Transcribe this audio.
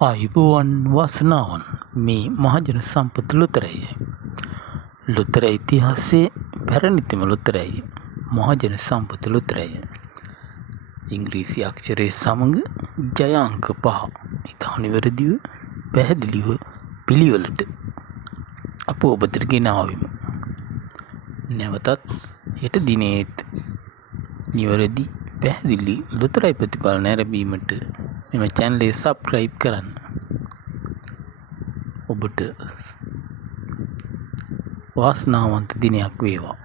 ආයුබෝවන් වාසනාවන් මේ මහජන සම්පත ලොතරැය. ලොතර ඉතිහාසයේ පැරණිතම ලොතරැය මහජන සම්පත ලොතරැය. ඉංග්‍රීසි අක්ෂරය සමඟ ජය අංක 5 ඉතා නිවැරදිව පැහැදිලිව පිළිවෙලට අප ඔබතට ගෙනාවෙමු. නැවතත් හෙට දිනේත් නිවැරදි පැහැදිලි ලොතරැයි ප්‍රතිඵල නැරඹීමට මෙම චැනලය සබ්ස්ක්‍රයිබ් කරන්න. ඔබට වාසනාවන්ත දිනයක් වේවා.